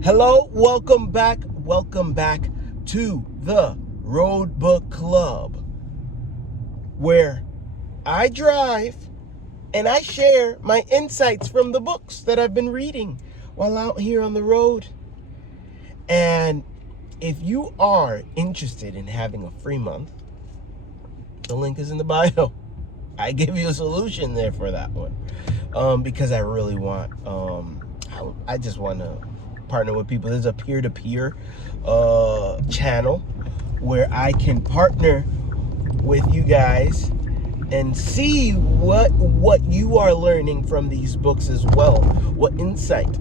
Hello, welcome back to the Road Book Club, where I drive and I share my insights from the books that I've been reading while out here on the road. And if you are interested in having a free month, the link is in the bio. I give you a solution there for that one, because I really want, I just want to partner with people. There's a peer-to-peer channel where I can partner with you guys and see what you are learning from these books as well, what insight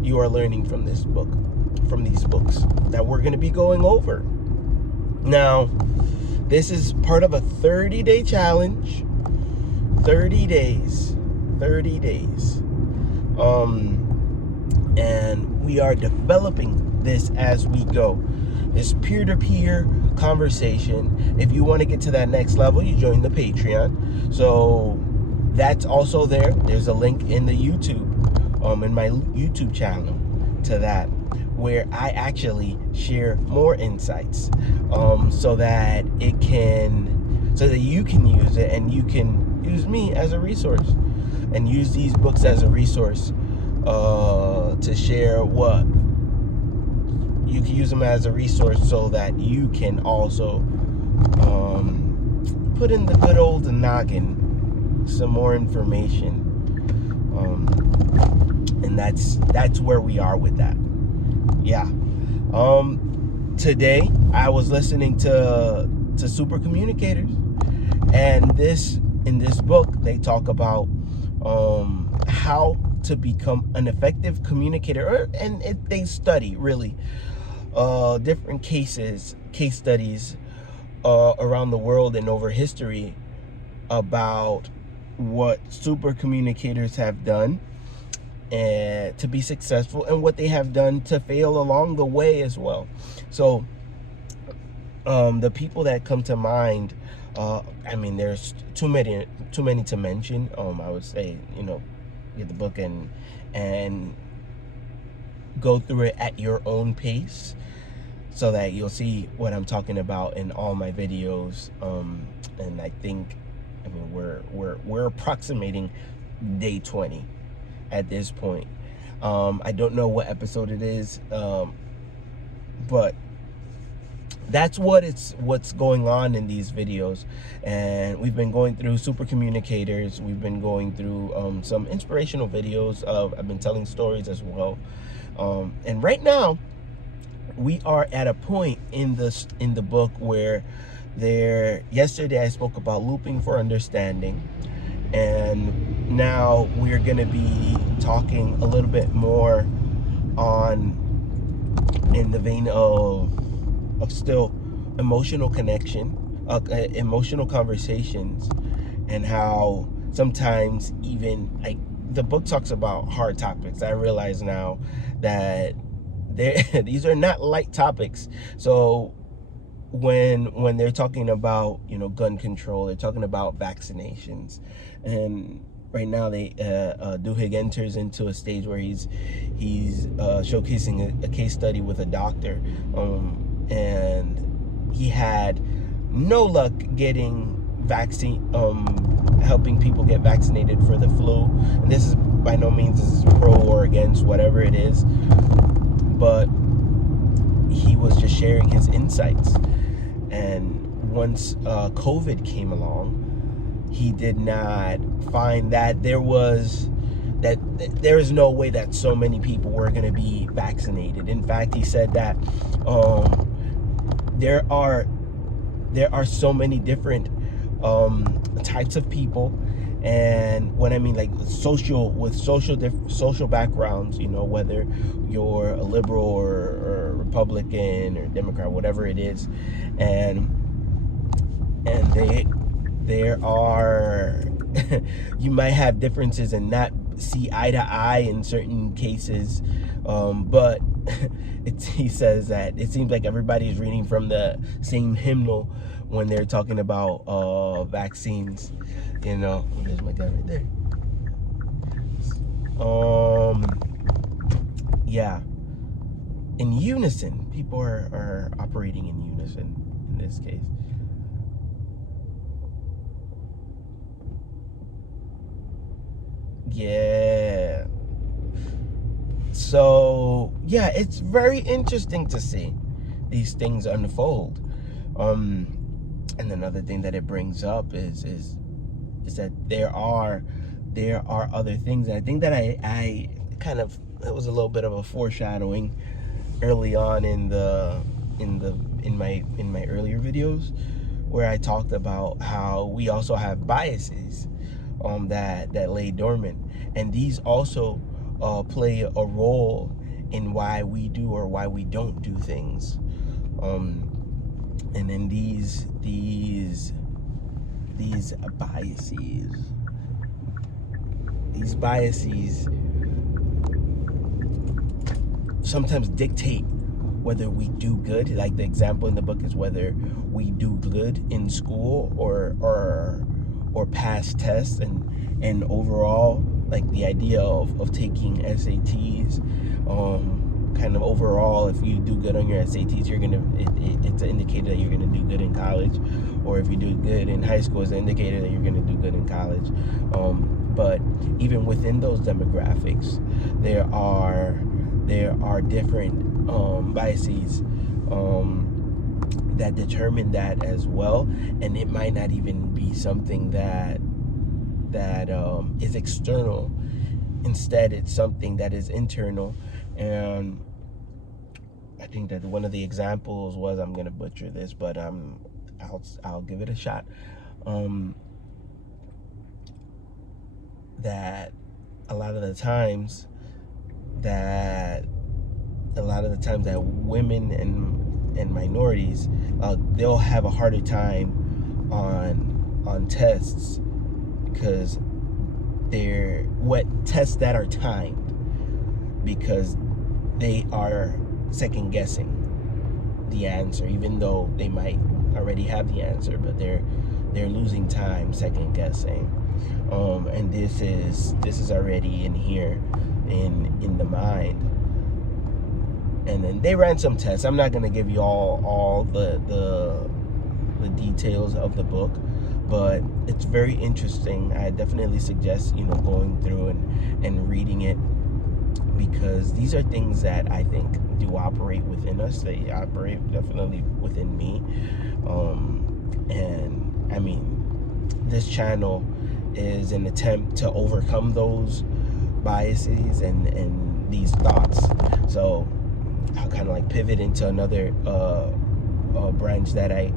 you are learning from these books that we're going to be going over. Now, this is part of a 30-day challenge. 30 days. And we are developing this as we go. This peer-to-peer conversation. If you want to get to that next level, you join the Patreon. So that's also there. There's a link in the YouTube, in my YouTube channel to that, where I actually share more insights, so that you can use it and you can use me as a resource and use these books as a resource to share what you can use them as a resource, so that you can also put in the good old noggin some more information, and that's where we are with that. Yeah. Today I was listening to Super Communicators, and in this book they talk about how to become an effective communicator, and they study really different case studies around the world and over history about what super communicators have done and to be successful, and what they have done to fail along the way as well. So the people that come to mind, there's too many to mention. I would say, get the book and go through it at your own pace, so that you'll see what I'm talking about in all my videos. And I think, we're approximating day 20 at this point. I don't know what episode it is, but that's what's going on in these videos. And we've been going through super communicators. We've been going through some inspirational videos. I've been telling stories as well. And right now we are at a point in the book where yesterday I spoke about looping for understanding, and now we're going to be talking a little bit more in the vein of still emotional connection, emotional conversations, and how sometimes even, like, the book talks about hard topics. I realize now that these are not light topics. So when they're talking about gun control, they're talking about vaccinations, and right now Duhigg enters into a stage where he's showcasing a case study with a doctor, and he had no luck getting helping people get vaccinated for the flu. And this is by no means this is pro or against whatever it is, but he was just sharing his insights. And once COVID came along, he did not find that there is no way that so many people were going to be vaccinated. In fact, he said that there are so many different types of people, and what I mean, like social backgrounds, whether you're a liberal or a Republican or Democrat, whatever it is, and there are you might have differences and not see eye to eye in certain cases, but he says that it seems like everybody's reading from the same hymnal when they're talking about vaccines. There's my guy right there. Yeah. in unison. People are operating in unison in this case. Yeah. So yeah, it's very interesting to see these things unfold. And another thing that it brings up is that there are other things. And I think that I kind of, it was a little bit of a foreshadowing early on in my earlier videos, where I talked about how we also have biases that lay dormant, and these also play a role in why we do or why we don't do things. And then these biases sometimes dictate whether we do good. Like the example in the book is whether we do good in school or pass tests, and overall, like the idea of taking SATs, kind of overall, if you do good on your SATs, you're gonna, it's an indicator that you're gonna do good in college, or if you do good in high school, it's an indicator that you're gonna do good in college. But even within those demographics, there are different biases that determine that as well, and it might not even be something that is external. Instead, it's something that is internal. And I think that one of the examples was, I'm gonna butcher this, but I'll give it a shot. That a lot of the times that women and minorities, they'll have a harder time on tests, because they're tests that are timed, because they are second guessing the answer, even though they might already have the answer, but they're losing time second guessing. And this is already in here in the mind. And then they ran some tests. I'm not going to give you all the details of the book, but it's very interesting. I definitely suggest going through and reading it, because these are things that I think do operate within us. They operate definitely within me. And I mean, this channel is an attempt to overcome those biases and these thoughts. So I'll kind of like pivot into another branch that I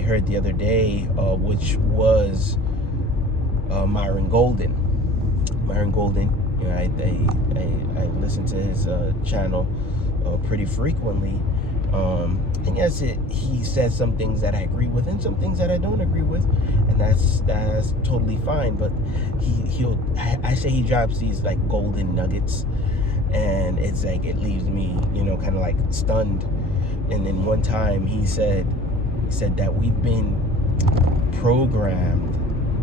heard the other day, which was Myron Golden. I listen to his channel pretty frequently. And yes, he says some things that I agree with and some things that I don't agree with, and that's totally fine. But I say he drops these like golden nuggets, and it's like it leaves me kind of like stunned. And then one time he said that we've been programmed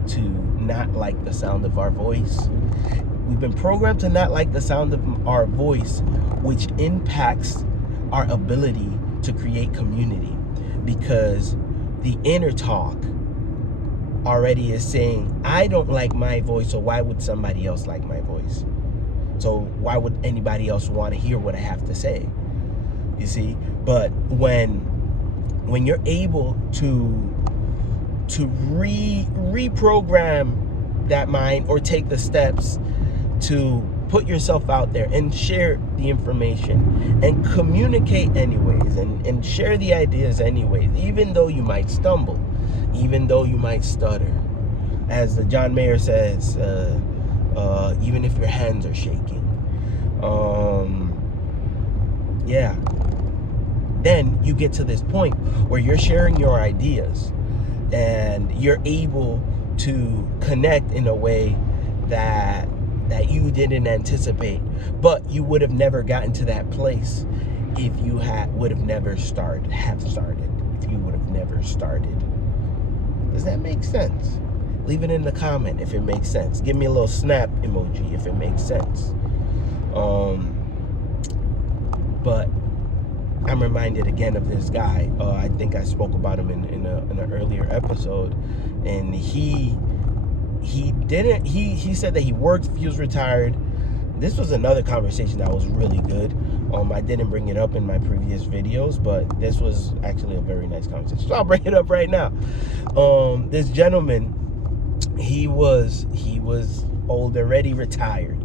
to not like the sound of our voice. We've been programmed to not like the sound of our voice, which impacts our ability to create community, because the inner talk already is saying, I don't like my voice, so why would somebody else like my voice? So why would anybody else want to hear what I have to say? You see? But when you're able to reprogram that mind, or take the steps to put yourself out there and share the information and communicate anyways, and share the ideas anyways, even though you might stumble, even though you might stutter, as the John Mayer says, even if your hands are shaking, yeah, then you get to this point where you're sharing your ideas and you're able to connect in a way that you didn't anticipate, but you would have never gotten to that place if you would have never started. If you would have never started. Does that make sense? Leave it in the comment if it makes sense. Give me a little snap emoji if it makes sense. But I'm reminded again of this guy. I think I spoke about him in an earlier episode, and he said that he worked, he was retired. This was another conversation that was really good. I didn't bring it up in my previous videos, but this was actually a very nice conversation, so I'll bring it up right now. This gentleman, he was old, already retired.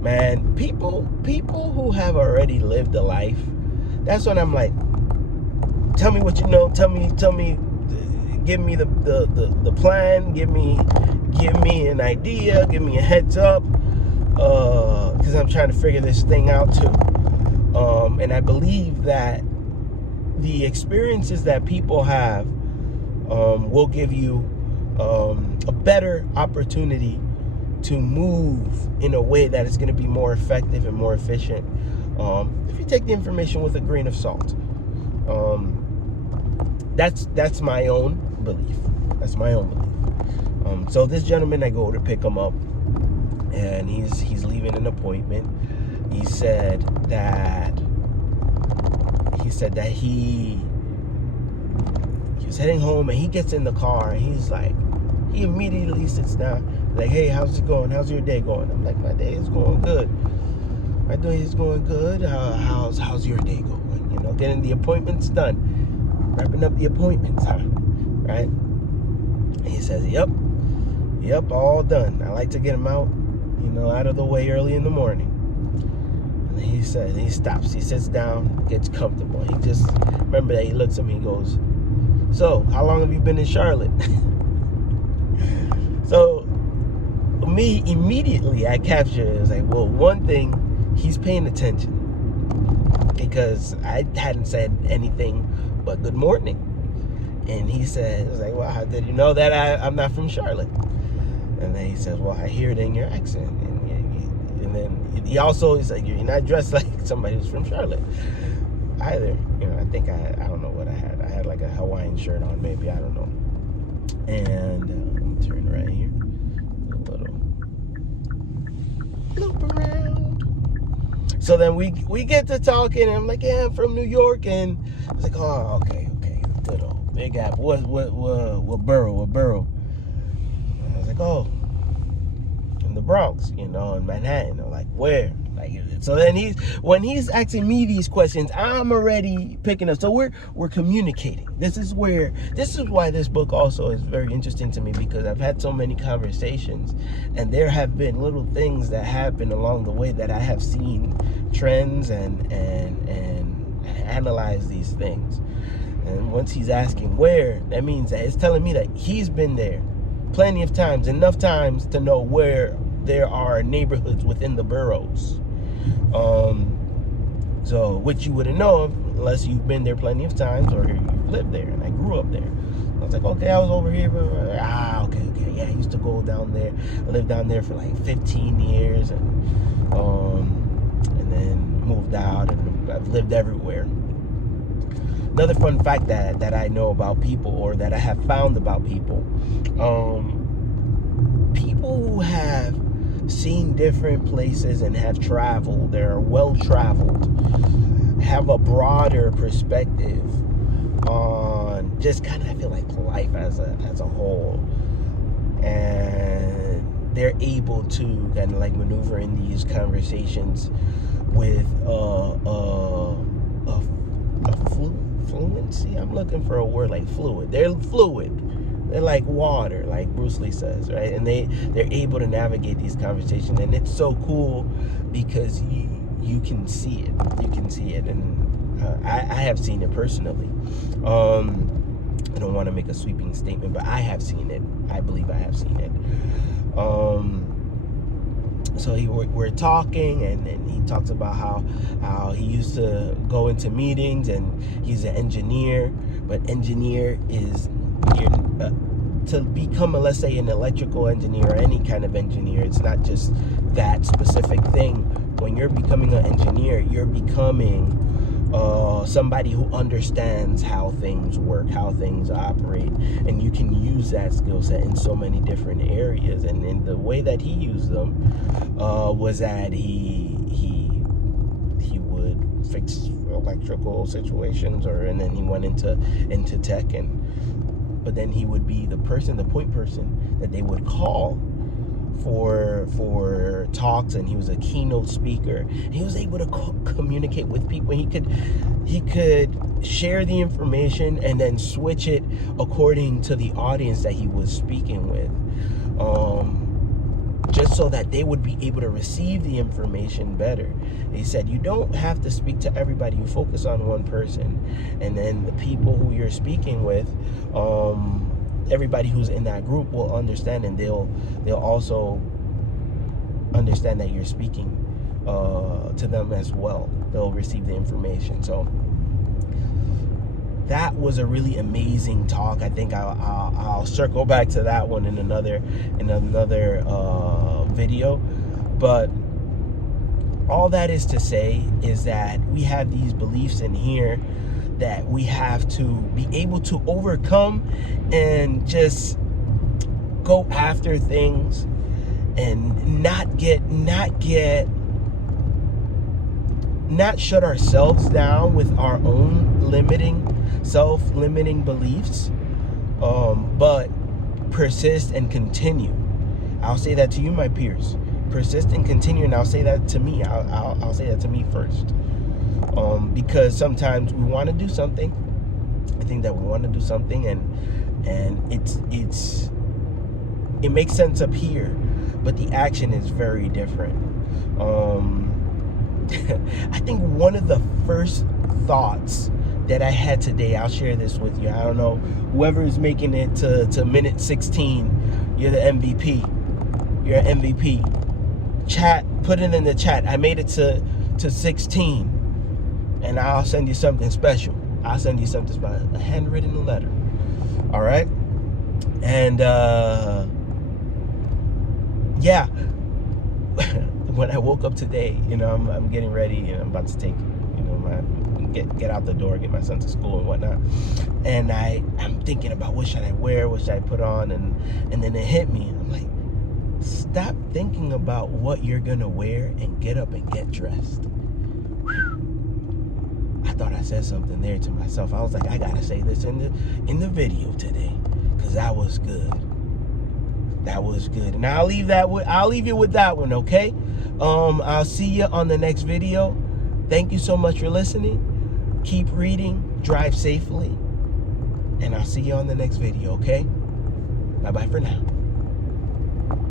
Man, people who have already lived a life, that's when I'm like, tell me what you know, tell me, give me the plan, give me an idea, give me a heads up, because I'm trying to figure this thing out too. And I believe that the experiences that people have will give you a better opportunity to move in a way that is going to be more effective and more efficient, if you take the information with a grain of salt. That's my own belief. That's my own belief. So this gentleman, I go to pick him up, and he's leaving an appointment. He said that he was heading home, and he gets in the car, and he immediately sits down, like, hey, how's it going? How's your day going? I'm like, my day is going good. My day is going good. How's your day going? You know, getting the appointments done, wrapping up the appointments, right? And he says, yep, all done. I like to get them out of the way early in the morning. And then he says, he stops, he sits down, gets comfortable. He just, remember that he looks at me, he goes, so how long have you been in Charlotte? So me, immediately I capture it. It's like, well, one thing, he's paying attention, because I hadn't said anything but good morning. And he said, it's like, well, how did you know that I'm not from Charlotte? And then he says, well, I hear it in your accent. And then he's like, you're not dressed like somebody who's from Charlotte either. I think I don't know what I had. I had like a Hawaiian shirt on, maybe, I don't know. And let me turn right here, a little loop around. So then we get to talking, and I'm like, yeah, I'm from New York. And I was like, oh, okay, good old Big Apple. What borough? And I was like, oh, in the Bronx, in Manhattan. I'm like, where? So then when he's asking me these questions, I'm already picking up. So we're communicating. This is why this book also is very interesting to me, because I've had so many conversations, and there have been little things that happen along the way that I have seen trends and analyze these things. And once he's asking where, that means that it's telling me that he's been there plenty of times, enough times to know where there are neighborhoods within the boroughs. So which you wouldn't know unless you've been there plenty of times or you've lived there. And I grew up there. I was like, okay, I was over here, but okay, yeah, I used to go down there. I lived down there for like 15 years, and then moved out, and I've lived everywhere. Another fun fact that I know about people, or that I have found about people, people who have seen different places and have traveled, they're well traveled, have a broader perspective on just kind of, I feel like, life as a whole, and they're able to kind of like maneuver in these conversations with fluency. I'm looking for a word, like fluid. They're fluid. They're like water, like Bruce Lee says, right? And they're able to navigate these conversations, and it's so cool because you can see it. You can see it, and I have seen it personally. I don't want to make a sweeping statement, but I have seen it. I believe I have seen it. So we're talking, and he talks about how he used to go into meetings, and he's an engineer, but engineer is to become, let's say, an electrical engineer or any kind of engineer. It's not just that specific thing. When you're becoming an engineer, you're becoming somebody who understands how things work, how things operate, and you can use that skill set in so many different areas. And in the way that he used them was that he would fix electrical situations, and then he went into tech, but then he would be the point person that they would call for talks, and he was a keynote speaker. He was able to communicate with people. He could share the information and then switch it according to the audience that he was speaking with, just so that they would be able to receive the information better. They said you don't have to speak to everybody. You focus on one person, and then the people who you're speaking with, everybody who's in that group will understand, and they'll also understand that you're speaking to them as well. They'll receive the information. So that was a really amazing talk. I think I'll circle back to that one in another video. But all that is to say is that we have these beliefs in here that we have to be able to overcome and just go after things and not shut ourselves down with our own self-limiting beliefs, but persist and continue. I'll say that to you, my peers. Persist and continue, and I'll say that to me. I'll say that to me first. Because sometimes we want to do something. I think that we want to do something, and it makes sense up here, but the action is very different. I think one of the first thoughts that I had today, I'll share this with you. I don't know, whoever is making it to minute 16, you're the MVP. You're an MVP. Chat, put it in the chat. I made it to 16, and I'll send you something special. I'll send you something special, a handwritten letter. All right? And yeah, when I woke up today, I'm getting ready, and I'm about to take, get out the door, get my son to school and whatnot. And I'm thinking about what should I wear, what should I put on, and then it hit me. I'm like, stop thinking about what you're gonna wear and get up and get dressed. I thought I said something there to myself. I was like, I gotta say this in the video today, because that was good. That was good. And I'll leave you with that one, okay? I'll see you on the next video. Thank you so much for listening. Keep reading, drive safely, and I'll see you on the next video, okay? Bye-bye for now.